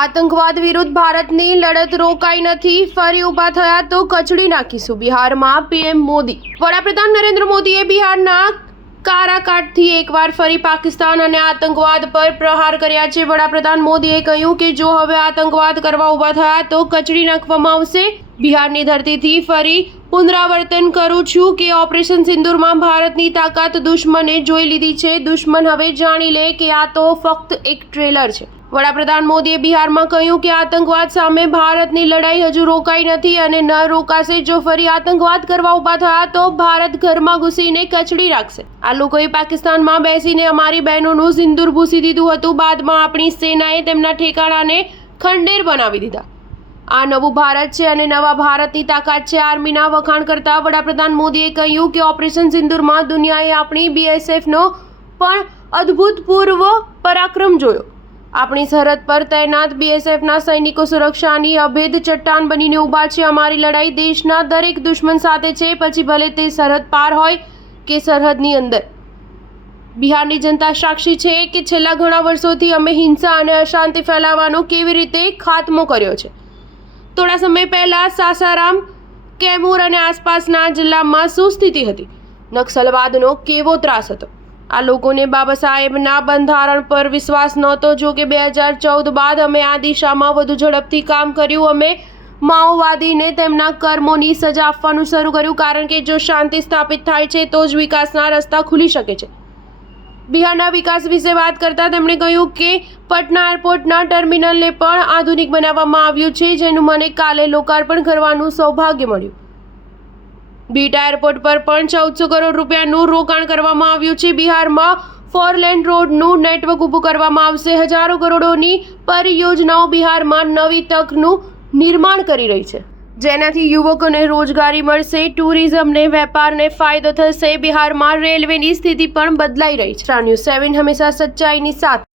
આતંકવાદ વિરુદ્ધ ભારતની લડત રોકાઈ નથી, ફરી ઊભા થયા તો કચડી નાખીશું. બિહારમાં પીએમ મોદી. વડાપ્રધાન નરેન્દ્ર મોદીએ બિહારના કારાકાટથી એકવાર ફરી પાકિસ્તાન અને આતંકવાદ પર પ્રહાર કર્યા છે. વડાપ્રધાન મોદીએ કહ્યું કે જો હવે આતંકવાદ કરવા ઊભા થયા તો કચડી નાખવામાં આવશે. બિહારની ધરતીથી ફરી પુનરાવર્તન કરું છું કે ઓપરેશન સિંદૂરમાં ભારતની તાકાત દુશ્મને જોઈ લીધી છે. દુશ્મન હવે જાણી લે કે આ તો ફક્ત એક ટ્રેલર છે. વડાપ્રધાન મોદીએ બિહારમાં કહ્યું કે આતંકવાદ સામે ભારતની લડાઈ હજુ રોકાઈ નથી અને ન રોકાશે. જો ફરી આતંકવાદ કરવા ઊભા થયા તો ભારત ઘરમાં ઘૂસીને કચડી રાખશે. આ લોકોએ પાકિસ્તાનમાં બેસીને અમારી બહેનોનું સિંદૂર ભૂસી દીધું હતું. બાદમાં આપણી સેનાએ તેમના ઠેકાણાને ખંડેર બનાવી દીધા. આ નવું ભારત છે અને નવા ભારતની તાકાત છે. આર્મીના વખાણ કરતા વડાપ્રધાન મોદીએ કહ્યું કે ઓપરેશન સિંદૂરમાં દુનિયાએ આપણી બીએસએફનો પણ અભૂતપૂર્વ પરાક્રમ જોયો. આપણી સરહદ પર તૈનાત બીએસએફના સૈનિકો સુરક્ષાની અભેદ ચટ્ટાન બનીને ઊભા છે. અમારી લડાઈ દેશના દરેક દુશ્મન સાથે છે, પછી ભલે તે સરહદ પાર હોય કે સરહદની અંદર. બિહારની જનતા સાક્ષી છે કે છેલ્લા ઘણા વર્ષોથી અમે હિંસા અને અશાંતિ ફેલાવવાનો કેવી રીતે ખાત્મો કર્યો છે. થોડા સમય પહેલા સાસારામ, કેમૂર અને આસપાસના જિલ્લામાં શું સ્થિતિ હતી? નક્સલવાદનો કેવો ત્રાસ હતો. આ લોકોને બાબા સાહેબના બંધારણ પર વિશ્વાસ નહોતો. જો કે 2014 બાદ અમે આ દિશામાં વધુ ઝડપથી કામ કર્યું. અમે માઓવાદીને તેમના કર્મોની સજા આપવાનું શરૂ કર્યું, કારણ કે જો શાંતિ સ્થાપિત થાય છે તો જ વિકાસના રસ્તા ખુલી શકે છે. બિહારના વિકાસ વિશે વાત કરતા તેમણે કહ્યું કે પટના એરપોર્ટના ટર્મિનલને પણ આધુનિક બનાવવામાં આવ્યું છે, જેનું મને કાલે લોકાર્પણ કરવાનું સૌભાગ્ય મળ્યું. બીટા એરપોર્ટ પર પણ 1400 કરોડ રૂપિયાનું રોકાણ કરવામાં આવ્યું છે. બિહારમાં 4 લેન રોડનું નેટવર્ક ઊભું કરવામાં આવશે. હજારો કરોડોની પરિયોજનાઓ બિહારમાં નવી તકનું નિર્માણ કરી રહી છે, જેનાથી યુવકોને રોજગારી મળશે. ટુરિઝમને, વેપારને ફાયદો થશે. બિહારમાં રેલવેની સ્થિતિ પણ બદલાઈ રહી છે. ન્યૂઝ 7 હંમેશા સચ્ચાઈની સાથે.